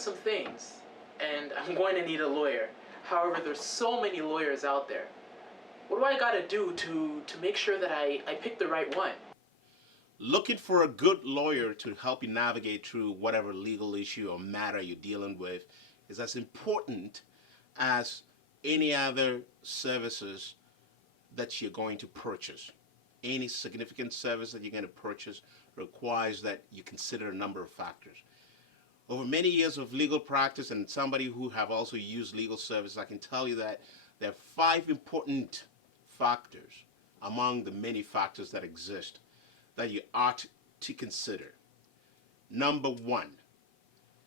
some things, and I'm going to need a lawyer. However, there's so many lawyers out there. What do I gotta do to make sure that I pick the right one? Looking for a good lawyer to help you navigate through whatever legal issue or matter you're dealing with is as important as any other services that you're going to purchase. Any significant service that you're going to purchase requires that you consider a number of factors. Over many years of legal practice and somebody who have also used legal service, I can tell you that there are 5 important factors among the many factors that exist that you ought to consider. Number 1,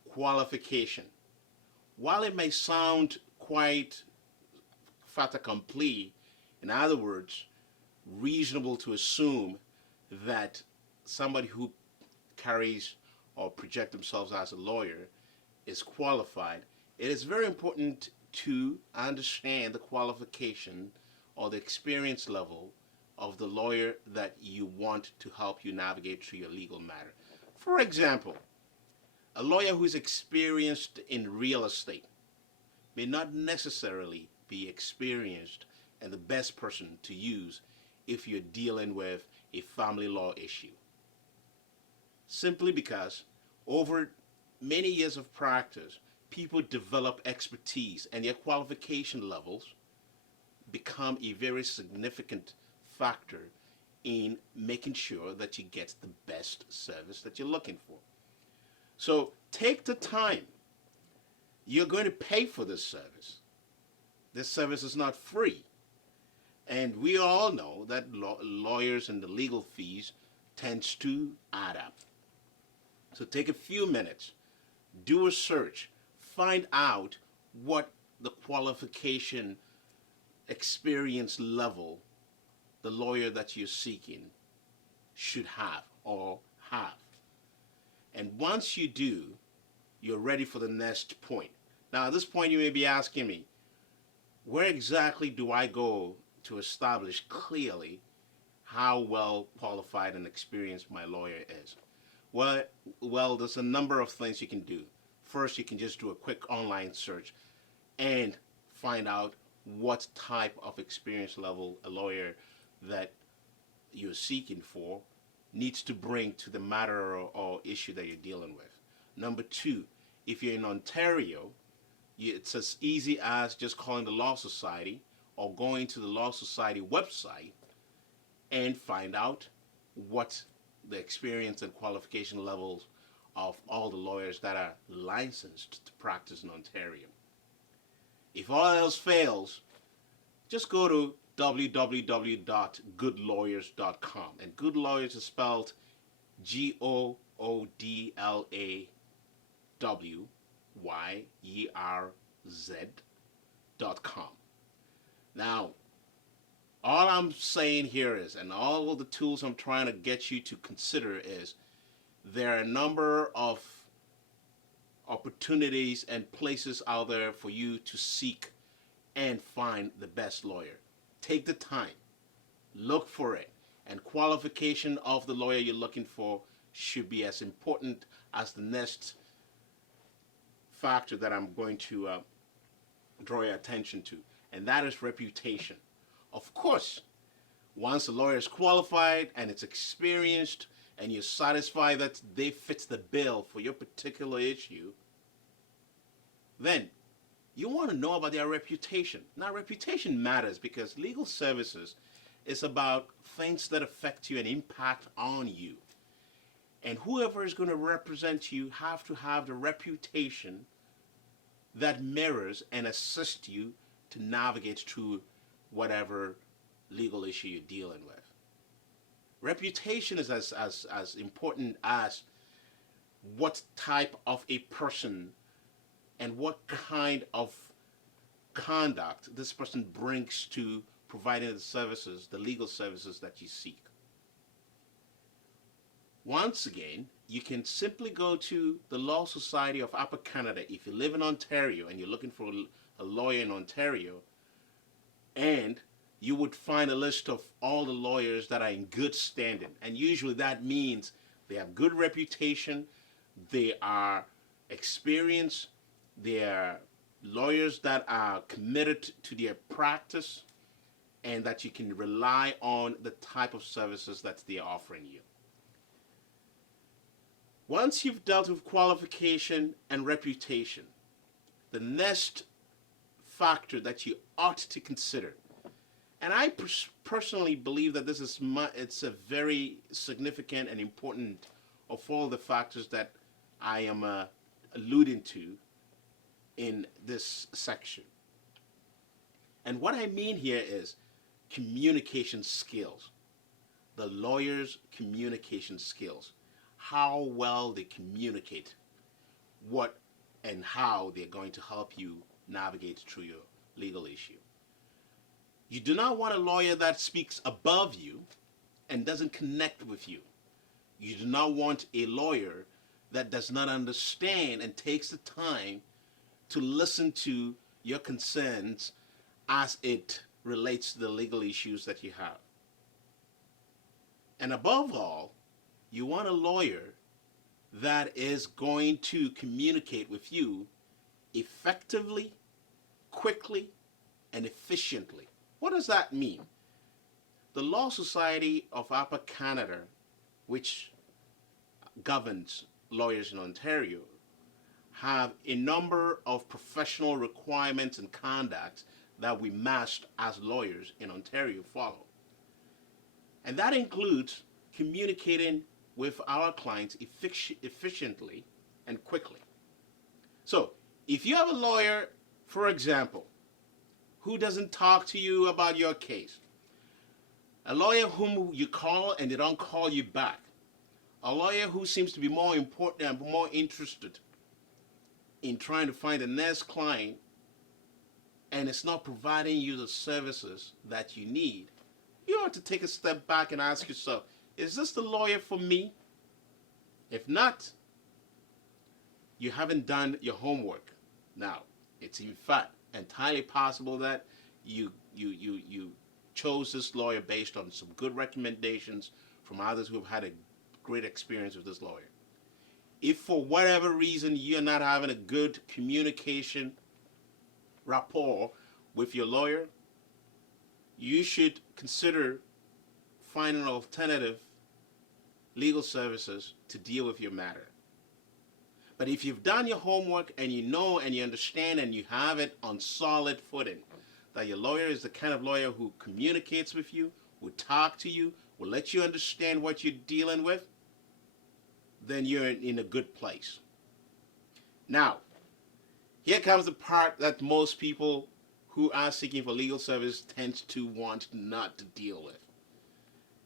qualification. While it may sound quite fait accompli, in other words, reasonable to assume that somebody who carries or project themselves as a lawyer is qualified, it is very important to understand the qualification or the experience level of the lawyer that you want to help you navigate through your legal matter. For example, a lawyer who is experienced in real estate may not necessarily be experienced and the best person to use if you're dealing with a family law issue. Simply because over many years of practice, people develop expertise and their qualification levels become a very significant factor in making sure that you get the best service that you're looking for. So take the time. You're going to pay for this service. This service is not free. And we all know that lawyers and the legal fees tends to add up. So take a few minutes, do a search, find out what the qualification experience level the lawyer that you're seeking should have or have. And once you do, you're ready for the next point. Now at this point you may be asking me, where exactly do I go to establish clearly how well qualified and experienced my lawyer is? Well, there's a number of things you can do. First, you can just do a quick online search and find out what type of experience level a lawyer that you're seeking for needs to bring to the matter or issue that you're dealing with. Number 2, if you're in Ontario, it's as easy as just calling the Law Society or going to the Law Society website and find out what the experience and qualification levels of all the lawyers that are licensed to practice in Ontario. If all else fails, just go to www.goodlawyers.com, and Good Lawyers is spelled GOODLAWYERZ.com. Now, all I'm saying here is, and all of the tools I'm trying to get you to consider is, there are a number of opportunities and places out there for you to seek and find the best lawyer. Take the time, look for it, and qualification of the lawyer you're looking for should be as important as the next factor that I'm going to draw your attention to, and that is reputation. Of course, once a lawyer is qualified and it's experienced and you're satisfied that they fit the bill for your particular issue, then you want to know about their reputation. Now, reputation matters because legal services is about things that affect you and impact on you. And whoever is going to represent you have to have the reputation that mirrors and assists you to navigate through whatever legal issue you're dealing with. Reputation is as important as what type of a person and what kind of conduct this person brings to providing the services, the legal services that you seek. Once again, you can simply go to the Law Society of Upper Canada if you live in Ontario and you're looking for a lawyer in Ontario, and you would find a list of all the lawyers that are in good standing. And usually that means they have good reputation, they are experienced. They're lawyers that are committed to their practice and that you can rely on the type of services that they're offering you. Once you've dealt with qualification and reputation, the next factor that you ought to consider, and I personally believe that this is it's a very significant and important of all the factors that I am alluding to in this section. And what I mean here is communication skills. The lawyer's communication skills. How well they communicate what and how they're going to help you navigate through your legal issue. You do not want a lawyer that speaks above you and doesn't connect with you. You do not want a lawyer that does not understand and takes the time to listen to your concerns as it relates to the legal issues that you have. And above all, you want a lawyer that is going to communicate with you effectively, quickly, and efficiently. What does that mean? The Law Society of Upper Canada, which governs lawyers in Ontario, have a number of professional requirements and conducts that we must, as lawyers in Ontario, follow. And that includes communicating with our clients efficiently and quickly. So, if you have a lawyer, for example, who doesn't talk to you about your case, a lawyer whom you call and they don't call you back, a lawyer who seems to be more important and more interested in trying to find the next client and it's not providing you the services that you need, you ought to take a step back and ask yourself, is this the lawyer for me? If not, you haven't done your homework. Now, it's in fact entirely possible that you chose this lawyer based on some good recommendations from others who have had a great experience with this lawyer. If for whatever reason you're not having a good communication rapport with your lawyer, you should consider finding alternative legal services to deal with your matter. But if you've done your homework and you know and you understand and you have it on solid footing, that your lawyer is the kind of lawyer who communicates with you, will talk to you, will let you understand what you're dealing with, then you're in a good place. Now, here comes the part that most people who are seeking for legal service tend to want not to deal with.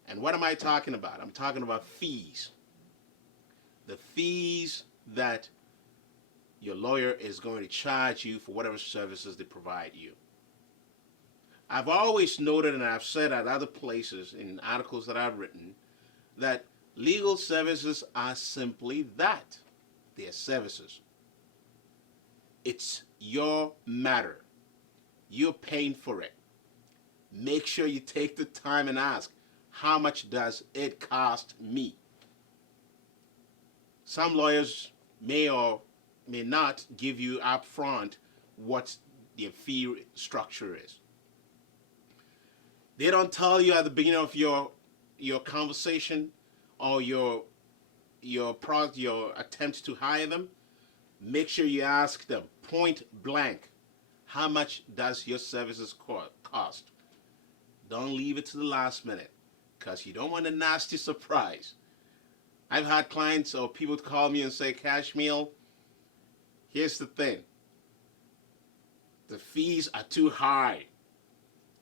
And what am I talking about? I'm talking about fees. The fees that your lawyer is going to charge you for whatever services they provide you. I've always noted, and I've said at other places in articles that I've written, that legal services are simply that. They are services. It's your matter. You're paying for it. Make sure you take the time and ask, how much does it cost me? Some lawyers may or may not give you up front what their fee structure is. They don't tell you at the beginning of your conversation or your attempt to hire them. Make sure you ask them point blank, how much does your services cost? Don't leave it to the last minute, because you don't want a nasty surprise. I've had clients or people call me and say, Cashmeal, here's the thing. The fees are too high.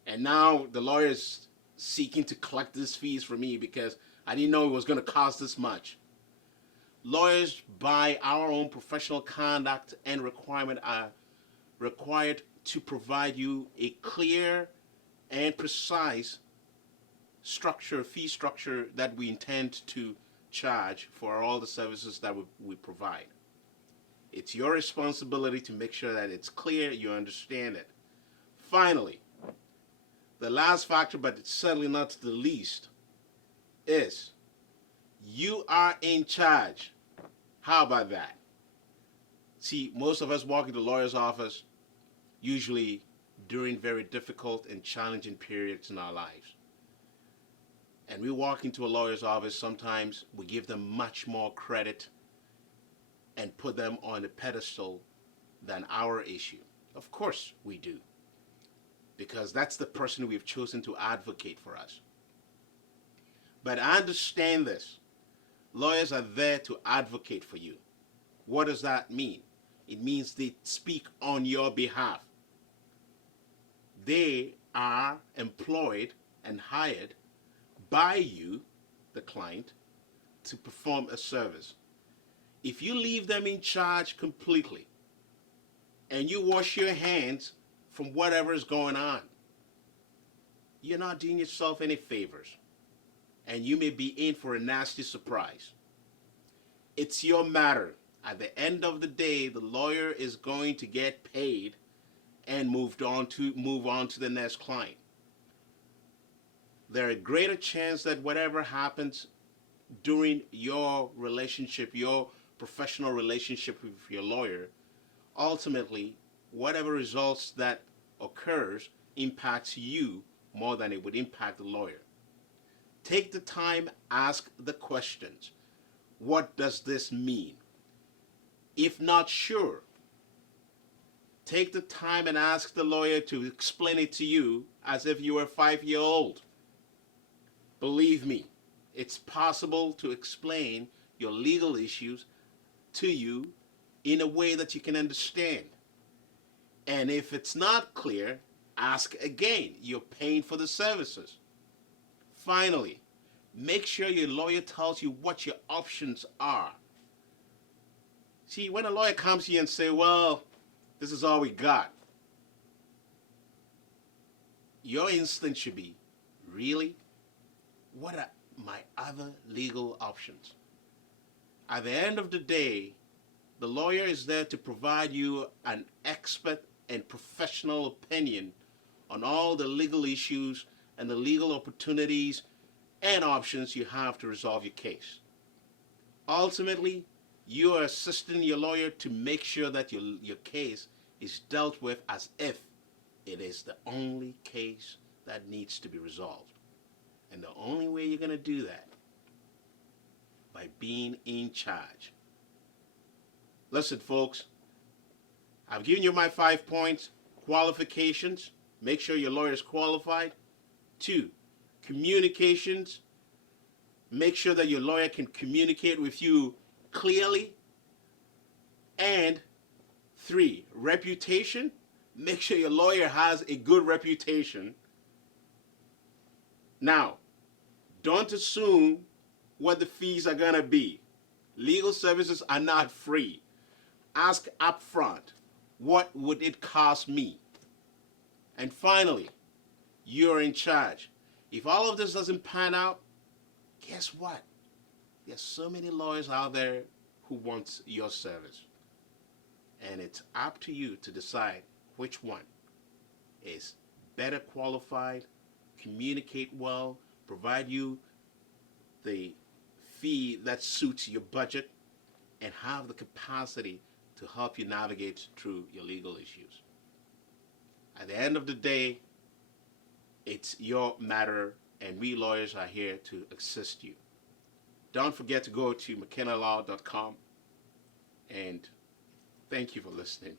And now the lawyer is seeking to collect these fees from me because I didn't know it was going to cost this much. Lawyers, by our own professional conduct and requirement, are required to provide you a clear and precise fee structure that we intend to charge for all the services that we provide. It's your responsibility to make sure that it's clear, you understand it. Finally, the last factor, but it's certainly not the least, is you are in charge. How about that? See, most of us walk into the lawyer's office usually during very difficult and challenging periods in our lives. And we walk into a lawyer's office, sometimes we give them much more credit and put them on a pedestal than our issue. Of course we do, because that's the person we've chosen to advocate for us. But understand this. Lawyers are there to advocate for you. What does that mean? It means they speak on your behalf. They are employed and hired by you, the client, to perform a service. If you leave them in charge completely and you wash your hands from whatever is going on, you're not doing yourself any favors, and you may be in for a nasty surprise. It's your matter. At the end of the day, the lawyer is going to get paid and move on to the next client. There are a greater chance that whatever happens during your relationship, your professional relationship with your lawyer, ultimately, whatever results that occurs impacts you more than it would impact the lawyer. Take the time, ask the questions. What does this mean? If not sure, take the time and ask the lawyer to explain it to you as if you were a 5-year-old. Believe me, it's possible to explain your legal issues to you in a way that you can understand. And if it's not clear, ask again. You're paying for the services. Finally, make sure your lawyer tells you what your options are. See, when a lawyer comes here and say, well, this is all we got, your instinct should be, really? What are my other legal options? At the end of the day, the lawyer is there to provide you an expert and professional opinion on all the legal issues and the legal opportunities and options you have to resolve your case. Ultimately, you are assisting your lawyer to make sure that your case is dealt with as if it is the only case that needs to be resolved. And the only way you're going to do that, by being in charge. Listen, folks, I've given you my 5 points. Qualifications, make sure your lawyer is qualified. 2, communications, make sure that your lawyer can communicate with you clearly. And 3, reputation, make sure your lawyer has a good reputation. Now, don't assume what the fees are going to be. Legal services are not free. Ask upfront, what would it cost me? And finally, you're in charge. If all of this doesn't pan out, guess what? There's so many lawyers out there who want your service. And it's up to you to decide which one is better qualified, communicate well, provide you the fee that suits your budget, and have the capacity to help you navigate through your legal issues. At the end of the day, it's your matter, and we lawyers are here to assist you. Don't forget to go to McKöenalaw.com, and thank you for listening.